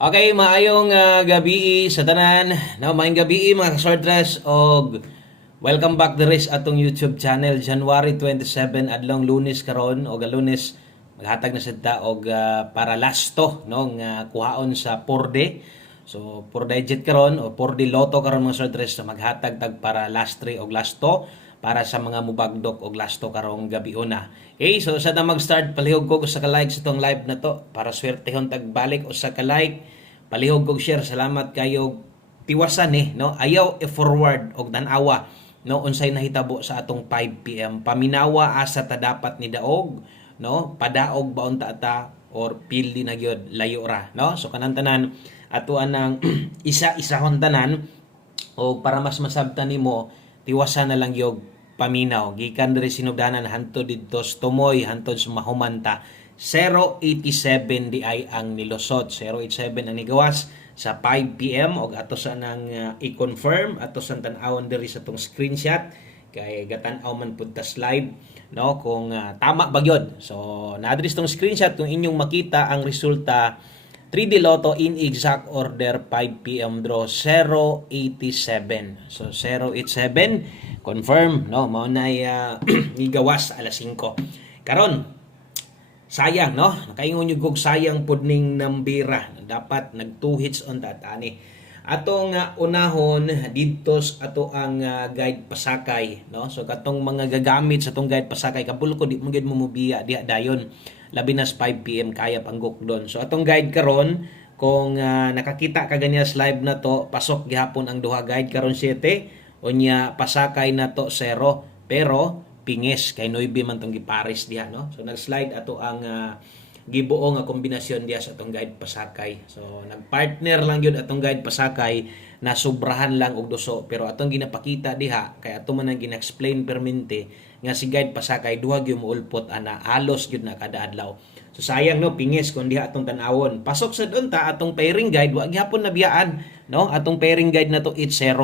Okay, maayong gabi sa tanan. No, maayong gabi mga kasordres og welcome back diri sa atong YouTube channel. January 27 adlong Lunes karon og Lunes maghatag na sad og para lasto no nga kuhaon sa porde. So 4 digit karon o 4D Lotto karon mga kasordres so maghatag tag para last 3 og lasto para sa mga mubagdok og lasto karong gabi una. Okay, so sa na mag-start palihog ko sa ka-like sa tong live na to para swertehon tag balik o sa ka-like palihog kog share. Salamat kayo tiwasan no ayaw i-forward og tan-awa no unsay nahitabo sa atong 5 PM paminawa asa ta dapat ni daog no padaog ba unta ta or pildi na gyud layo ra no. So kanang tanan ato anang isa-isahon tanan o para mas masabtan nimo tiwasan na lang yung paminaw gikan diri sinugdanan hantud didto sa Tumoy hantud sa Mahumanta 087 di ay ang nilusot 087 ang nigawas sa 5 PM og ato sa nang i-confirm ato sa tan-awon diri sa tong screenshot kay gatan-aw man pud tas live no kung tama ba gyud. So naadri tong screenshot kung inyong makita ang resulta 3D Lotto in exact order 5 PM draw 087. So 087 confirm no mao na gigawas alas 5. Karon sayang no nakaingon yung sayang pud ning nambira dapat nag 2 hits on that ani. Atong unahon didto ato ang guide pasakay no. So katong mga gagamit sa tong guide pasakay kabul ko di mo gid mo mobiya diha dayon labi na 5 PM kaya panggok doon. So atong guide karon kung nakakita ka ganiya sa live na to pasok gihapon ang duha guide karon 7 unya pasakay na to 0 pero pingis kay 9 man tong gipares diha no. So nag-slide ato ang gibuo nga kombinasyon diha sa atong guide pasakay. So nagpartner lang gyud atong guide pasakay na sobrahan lang og duso pero atong ginapakita diha kay ato man ang gina-explain permente nga si guide pasakay duha gyud moulpot ana halos gyud na kada adlaw. So sayang no pingis kun diha atong tan-awon. Pasok sa doon ta atong pairing guide wa gyapon nabiyaan no. Atong pairing guide na to 80.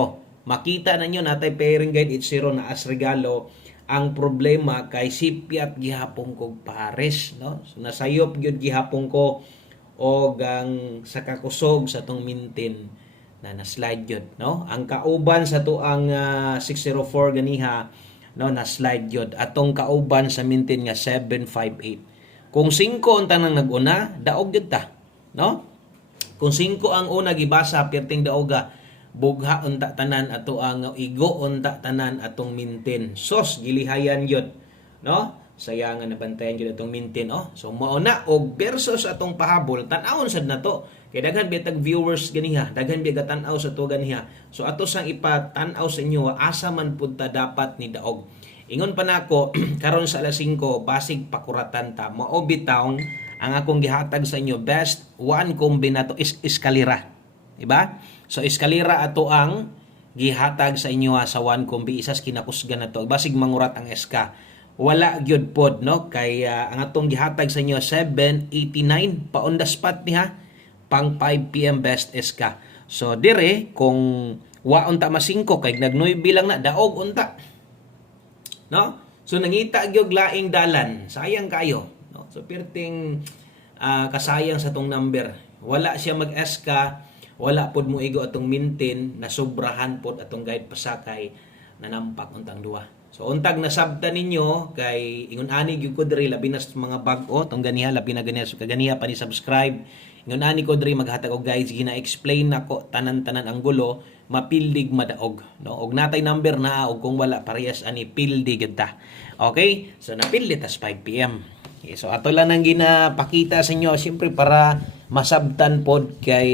Makita na nyo natay pairing guide 80 na as regalo. Ang problema kay sipiat gihapon kog pares no. So nasayop gyud gihapon ko og ang sa kakusog sa tong mintin na na-slide gyud no. Ang kauban sa tuang 604 ganiha no na-slide gyud atong kauban sa mintin nga 758. Kung 5 ang tanang nag-una daog gyud ta no. Kung 5 ang una gibasa perting daoga bugha unta tanan ato ang igo unta tanan atong mintin sos gilihayan gyud no. Sayangan nabantayan gyud atong mintin so mao na og versus atong pahabol tan-awon sad nato kay daghan bitag viewers ganiha daghan biya tan-aw sa to ganiha. So ato sang ipatan-aw sa inyo asa man pud ta dapat ni daog. Ingon pa nako karon sa alas 5 basig pakuratan ta mao bitaw ang akong gihatag sa inyo best one kombinato is eskalera diba. So eskalera ato ang gihatag sa inyo sa one kombi isas kinakusgan na to basig mangurat ang SK wala gyud pod no kay ang atong gihatag sa inyo 789 pa on the spot niha pang 5 PM best SK. So dire kung wa unta masingko kay nagnoy bilang na daog unta no. So nangita gyud laing dalan sayang kayo no. So perting kasayang sa tong number wala siya mag SK wala pod mo igo atong mintin na sobrahan pod atong guide pasakay na nampak untang duwa. So untag nasabtan ninyo kay ingon ani gyud ko diri labi na sa mga bag-o tong ganiha labi na ganiha so kaganiha pa ni subscribe ingon ani ko diri maghatag og guys gina-explain nako tanan-tanan ang gulo mapildig madaog no og natay number na og kung wala parehas ani pildi gid ta. Okay, so napildi tas 5 PM. Okay, so ato lang nang ginapakita sa inyo siyempre para masabtan pod kay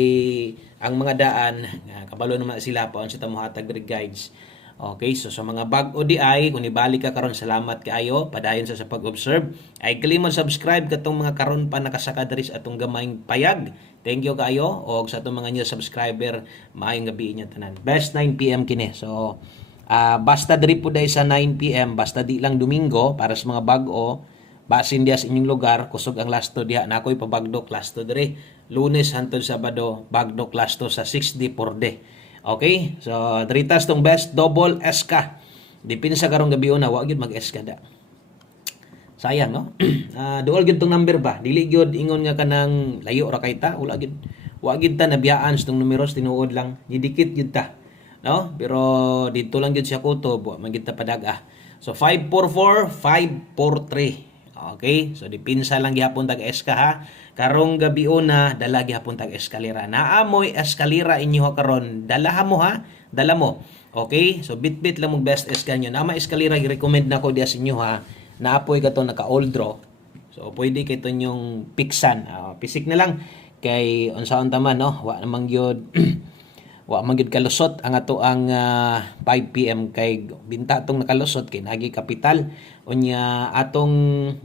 ang mga daan kabalo naman sila pa unsa ta mohatag diri guides. Okay, so sa mga bag-o di ay kung ibalik ka karon salamat kaayo padayon sa pag-observe ay kalimon subscribe katong mga karon pa nakasaka diri sa atong gamayng payag. Thank you kaayo og sa atong mga new subscriber maayong gabi inyo tanan. Best 9 PM kini. So basta diri pud sa 9 PM basta di lang Domingo para sa mga bag-o basin diya sa inyong lugar kusog ang lasto diha na ako'y pabagdok lasto diri Lunes hangtod Sabado bagdok lasto sa 6D 4D. Okay, so dritas tong best double SK dipin sa karong gabi una wa gyud mag SK da sayang no. Duol gyud tong number ba dili gyud ingon nga kanang layo ra kay ta wala gyud wa gid ta nabiyaan sa tong numeros tinuod lang gidikit gid ta, no? Pero dito lang gid siya kutob, wa man gid ta padag-ah. So 544 543. Okay? So dipinsa lang gihapon tag eska ha. Karong gabi una dala gihapon tag eskalera. Naamoy eskalera inyo karon, dala mo ha. Dala mo. Okay? So bit-bit lang mong best eska nyo. Nama eskalera i-recommend nako diya sa inyo ha. Naapoy ka to naka old draw. So pwede kay to nyong piksan. Pisik na lang kay unsaon ta man no. Wa namang gyud wa man gyud kalusot ang ato ang 5 PM kay binta tong nakalusot kay nagi kapital unya atong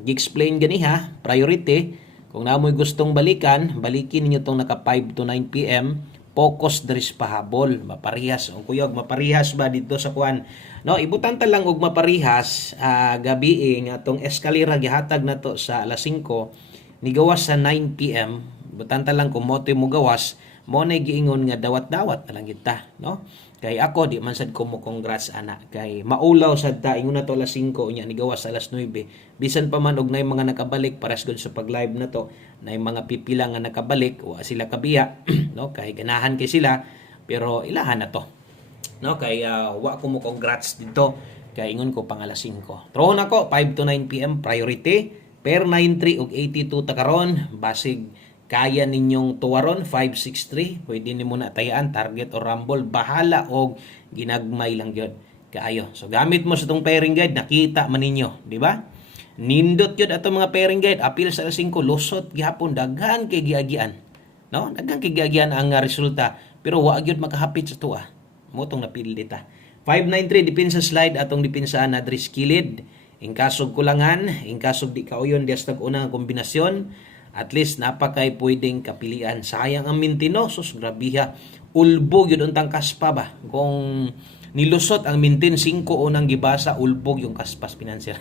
gi-explain gani ha, priority kung namoy gustong balikan balikin ninyo tong naka 5 to 9 PM, focus diri sa pahabol, maparihas o kuyog maparihas ba dito sa kuan no, ibutan ta lang og maparihas gabi nga atong eskalera gihatag nato sa alas 5 ni gawas sa 9 PM, ibutan ta lang kung motoy mo gawas mo na giingon nga dawat-dawat na lang kita, no? Kay ako di man sad ko mo congrats ana kay maulaw sad ta ingon na to alas 5 unya ni gawas alas 9 bisan pa man og nay mga nakabalik paras gud sa pag-live na to nay mga pipila nga nakabalik wa sila kabiya no kay ganahan kay sila pero ilahan na to no kay wa ko mo congrats dito kay ingon ko pang alas 5 tron ako 5 to 9 PM priority per 93 og 82 ta karon basig kaya ninyong tuwaron 563 pwede nimo na tayaan target o rumble bahala og ginagmay lang gyud kaayo so gamit mo sa tong pairing guide nakita man ninyo di ba nindot gyud ato mga pairing guide apil sa alas 5 lusot gihapon daghan kay giagian no daghan kay giagian ang resulta pero wa gyud makahapit sa tuwa mo tong napili ta 593 dipinsa slide atong dipinsaan na diri skilled in kasog kulangan in kasog di kauyon dias tag-una nga kombinasyon at least napakay pwedeng kapilian. Sayang ang Mintino. Sus, grabiha. Ulbog yun untang kaspa ba? Kung nilusot ang Mintin, 5 unang gibasa, ulbog yung kaspas financier.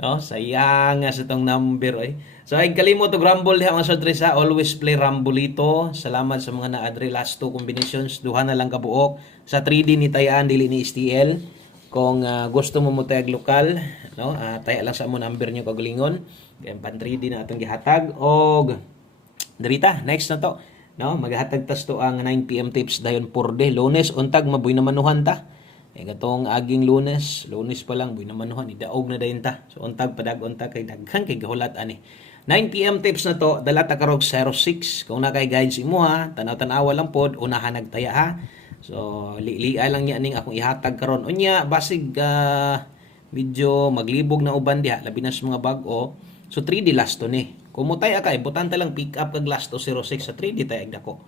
No? Sayang nga sa itong number. Eh. So, ay kalimot og rumble diha mga sortresa. Always play rumble ito. Salamat sa mga na-adre last 2 combinations. Duha na lang kabuok. Sa 3D ni Tayaan, dili ni STL. Kung gusto mo mo tayag lokal, no? Taya lang sa mo number nyo kagalingon. Kaya pan 3D na atong gihatag og dirita next na to no maghatag tas to ang 9 PM tips dayon purde Lunes untag mabuy na manuhan ta gatong aging Lunes pa lang buy na manuhan idaog na dayon ta so untag padag-on ta kay daghan kay gahulat ani 9 PM tips na to dala ta karog 06 kung na kay guides imo ha tanaw-tanawa lang pod unahan nagtaya ha so liay lang niya ning akong ihatag karon unya basig medyo maglibog na uban diha labi na sa mga bag-o. So 3D last to ni. Kung mutay ka, importante lang pick up kag last to 06 sa 3D tayag dako.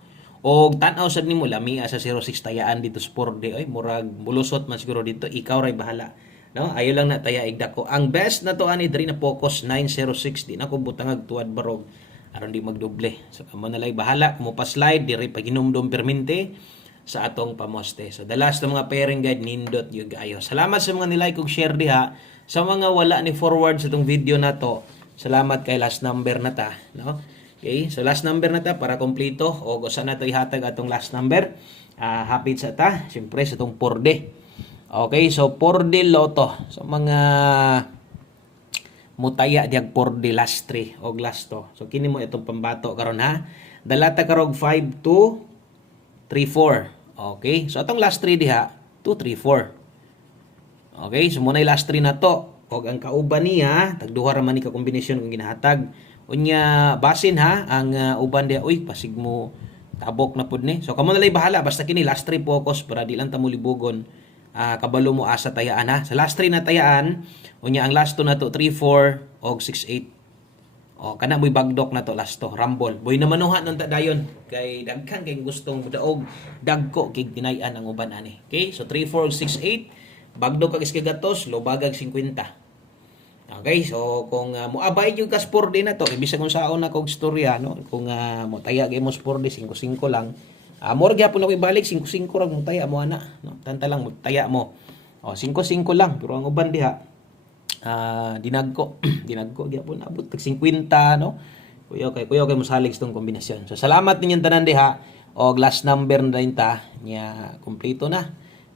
O tan-aw sad nimo lami sa 06 tayaan dito sa 4D ay murag bulusot man siguro dito ikaw ray bahala. No, ayo lang na taya igdako. Ang best na to ani diri na focus 906 di na ko butangag tuad barog aron di magdoble. So amo na lay bahala mo pa slide diri paginumdum permente sa atong pamoste. So the last ng mga pairing guide nindot yung ayo. Salamat sa mga nilike ug share diha. Sa mga wala ni forward sa itong video na to. Salamat kay last number na ta, no? Okay, so last number na ta para kompleto o gusto na to ihatag atong last number. Hapit sa ta, siyempre sa itong 4D. Okay, so 4D Lotto. So mga mutaya diag 4D last 3 o last to. So kini mo itong pambato karon ha. Dalata karog 5 2 3 4. Okay, so atong last 3 diha 2 3 4. Okay, so muna last 3 na to. Og ang kauban niya, tagduha ra man ni ka kombinasyon kung ginahatag. Unya basin ha, ang uban dia, uy, pasig mo tabok na pud ni. So kamo na lay bahala basta kini last 3 focus para di lang ta mo libugon. Kabalo mo asa tayaan ha. Sa last 3 na tayaan, unya ang last 2 na to 3 4 og 6 8. O kana mo'y bagdok na to last to, rumble. Boy na manuha nun ta dayon kay daghan kay gustong daog dagko kay dinay-an ang uban ani. Okay? So 3 4 6 8 bagdo kag iskagatos, lobagag 50. Okay, so kung moabay yung kaspor din na to, ibig kung saon na kog istorya, no? Kung mo taya gyud mo spor di 5-5 lang. More gyapon ako ibalik 5-5 ra mo taya mo ana, no? Tanta lang mo taya mo. O 5-5 lang, pero ang uban diha dinagko, dinagko gyapon abot tag 50, no? Kuya kay mosalig tong kombinasyon. So salamat ninyong tanan diha og last number na din ta nya kompleto na.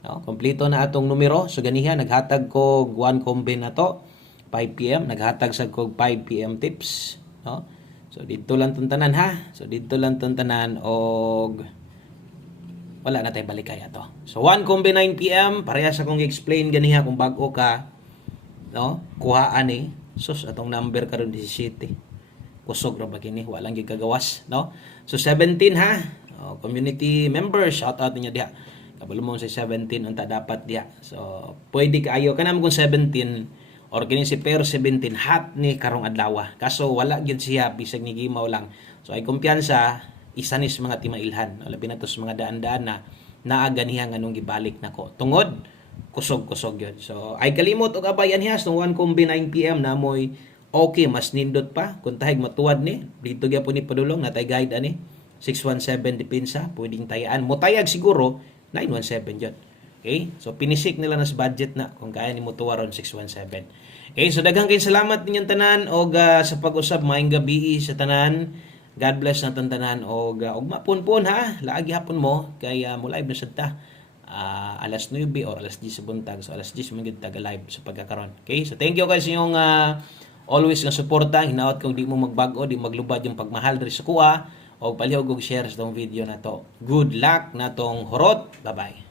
No, kompleto na atong numero. So ganiha naghatag ko 1 combine na to 5 PM, naghatag sad ko 5 PM tips, no? So dito lang tong tanan ha. So dito lang tong tanan og wala na tayo balikay ato. So 1:09 PM parehas akong i-explain ganiha kung bag-o ka, no? Kuhaan ni sus atong number karon 17. Kusog ra ba kini, walang gyud kagawas, no? So 17 ha. Community members, shout out niya diha. Kabalo mo sa 17 unta dapat diha. So pwede kaayo kanam kung 17 or kini si Per 17 hot ni karong adlaw. Kaso wala gyud siya bisag ni gimaw lang. So ay kumpiyansa isa ni sa mga timailhan. Labi na to sa mga daan-daan na naaganihan nganong gibalik nako. Tungod kusog-kusog yun. So ay kalimot og abay anhas no 1:09 PM na moy okay mas nindot pa kung tahig matuwad ni dito gyapon ni padulong natay guide ani 617 depensa pwedeng tayaan mo tayag siguro 917 jud. Okay? So, pinisik nila na sa budget na kung kaya ni mo tuwaron 617. Okay? So, daghang kayong salamat ninyong tanan o sa pag-usap, maayong gabi sa tanan. God bless na tanan o mapun-pun ha. Laagi hapon mo kay mo live na sa ta. Alas 9 or alas 10 sa buntag. So, alas 10 magiging taga-live sa pagkakaroon. Okay? So, thank you guys inyong always nga suporta. Hinaot kung di mo magbago, di maglubad yung pagmahal diri sa kuha o palihog og share sa tong video na to. Good luck na tong horot. Bye-bye.